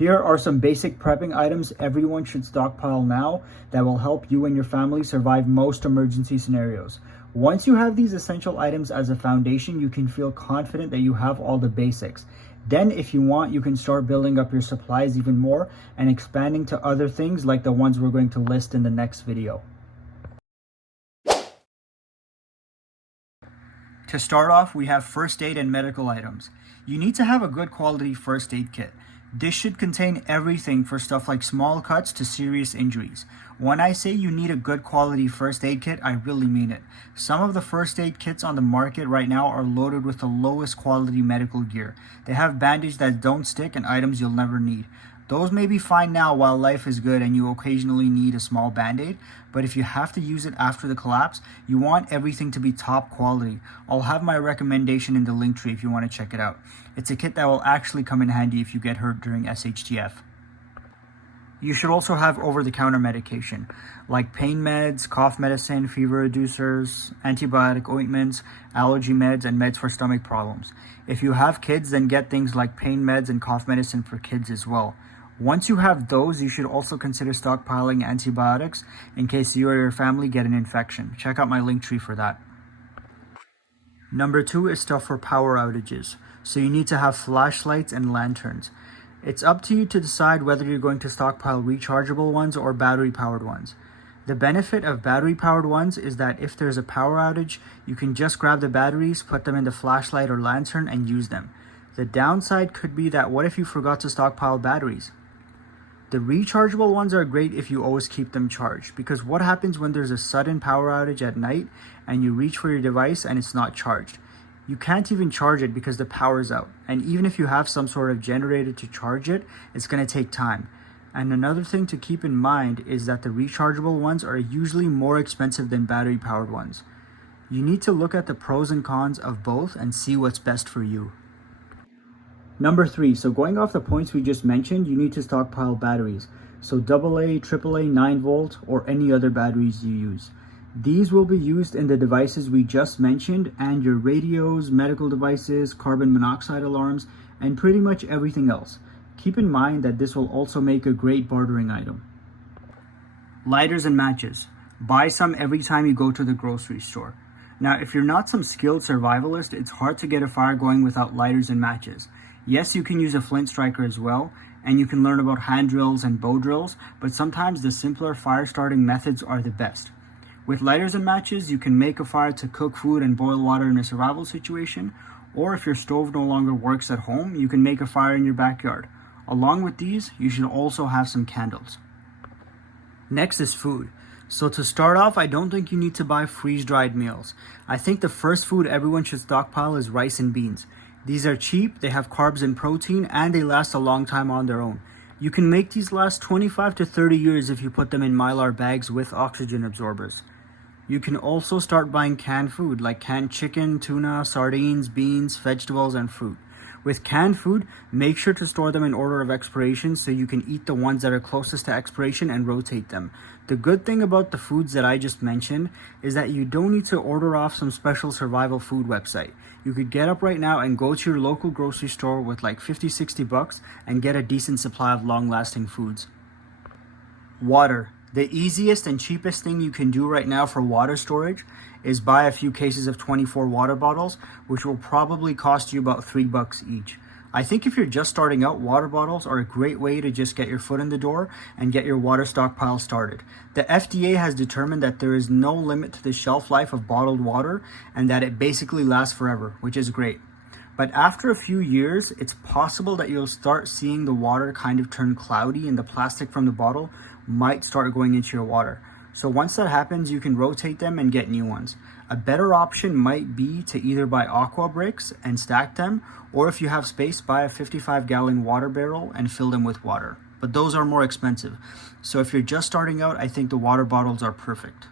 Here are some basic prepping items everyone should stockpile now that will help you and your family survive most emergency scenarios. Once you have these essential items as a foundation, you can feel confident that you have all the basics. Then if you want, you can start building up your supplies even more and expanding to other things like the ones we're going to list in the next video. To start off, we have first aid and medical items. You need to have a good quality first aid kit. This should contain everything for stuff like small cuts to serious injuries. When I say you need a good quality first aid kit, I really mean it. Some of the first aid kits on the market right now are loaded with the lowest quality medical gear. They have bandages that don't stick and items you'll never need. Those may be fine now while life is good and you occasionally need a small band-aid, but if you have to use it after the collapse, you want everything to be top quality. I'll have my recommendation in the link tree if you want to check it out. It's a kit that will actually come in handy if you get hurt during SHTF. You should also have over-the-counter medication, like pain meds, cough medicine, fever reducers, antibiotic ointments, allergy meds, and meds for stomach problems. If you have kids, then get things like pain meds and cough medicine for kids as well. Once you have those, you should also consider stockpiling antibiotics in case you or your family get an infection. Check out my link tree for that. Number 2 is stuff for power outages. So you need to have flashlights and lanterns. It's up to you to decide whether you're going to stockpile rechargeable ones or battery-powered ones. The benefit of battery-powered ones is that if there's a power outage, you can just grab the batteries, put them in the flashlight or lantern, and use them. The downside could be that what if you forgot to stockpile batteries? The rechargeable ones are great if you always keep them charged, because what happens when there's a sudden power outage at night and you reach for your device and it's not charged? You can't even charge it because the power's out, and even if you have some sort of generator to charge it, it's going to take time. And another thing to keep in mind is that the rechargeable ones are usually more expensive than battery-powered ones. You need to look at the pros and cons of both and see what's best for you. Number 3, so going off the points we just mentioned, you need to stockpile batteries. So AA, AAA, 9 volt, or any other batteries you use. These will be used in the devices we just mentioned and your radios, medical devices, carbon monoxide alarms, and pretty much everything else. Keep in mind that this will also make a great bartering item. Lighters and matches. Buy some every time you go to the grocery store. Now, if you're not some skilled survivalist, it's hard to get a fire going without lighters and matches. Yes, you can use a flint striker as well, and you can learn about hand drills and bow drills, but sometimes the simpler fire starting methods are the best. With lighters and matches, you can make a fire to cook food and boil water in a survival situation, or if your stove no longer works at home, you can make a fire in your backyard. Along with these, you should also have some candles. Next is food. So to start off, I don't think you need to buy freeze-dried meals. I think the first food everyone should stockpile is rice and beans. These are cheap, they have carbs and protein, and they last a long time on their own. You can make these last 25 to 30 years if you put them in Mylar bags with oxygen absorbers. You can also start buying canned food like canned chicken, tuna, sardines, beans, vegetables, and fruit. With canned food, make sure to store them in order of expiration so you can eat the ones that are closest to expiration and rotate them. The good thing about the foods that I just mentioned is that you don't need to order off some special survival food website. You could get up right now and go to your local grocery store with like $50-$60 and get a decent supply of long-lasting foods. Water. The easiest and cheapest thing you can do right now for water storage is buy a few cases of 24 water bottles, which will probably cost you about $3 each. I think if you're just starting out, water bottles are a great way to just get your foot in the door and get your water stockpile started. The FDA has determined that there is no limit to the shelf life of bottled water and that it basically lasts forever, which is great. But after a few years, it's possible that you'll start seeing the water kind of turn cloudy and the plastic from the bottle might start going into your water. So once that happens, you can rotate them and get new ones. A better option might be to either buy aqua bricks and stack them, or if you have space, buy a 55-gallon water barrel and fill them with water. But those are more expensive. So if you're just starting out, I think the water bottles are perfect.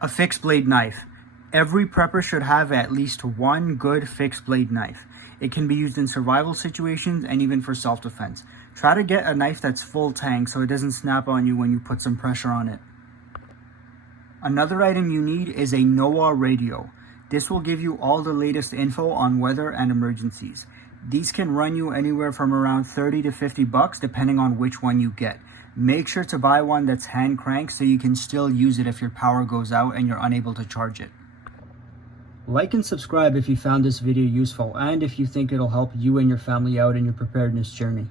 A fixed blade knife. Every prepper should have at least one good fixed blade knife. It can be used in survival situations and even for self-defense. Try to get a knife that's full tang so it doesn't snap on you when you put some pressure on it. Another item you need is a NOAA radio. This will give you all the latest info on weather and emergencies. These can run you anywhere from around 30 to 50 bucks depending on which one you get. Make sure to buy one that's hand cranked so you can still use it if your power goes out and you're unable to charge it. Like and subscribe if you found this video useful and if you think it'll help you and your family out in your preparedness journey.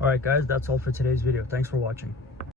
Alright guys, that's all for today's video. Thanks for watching.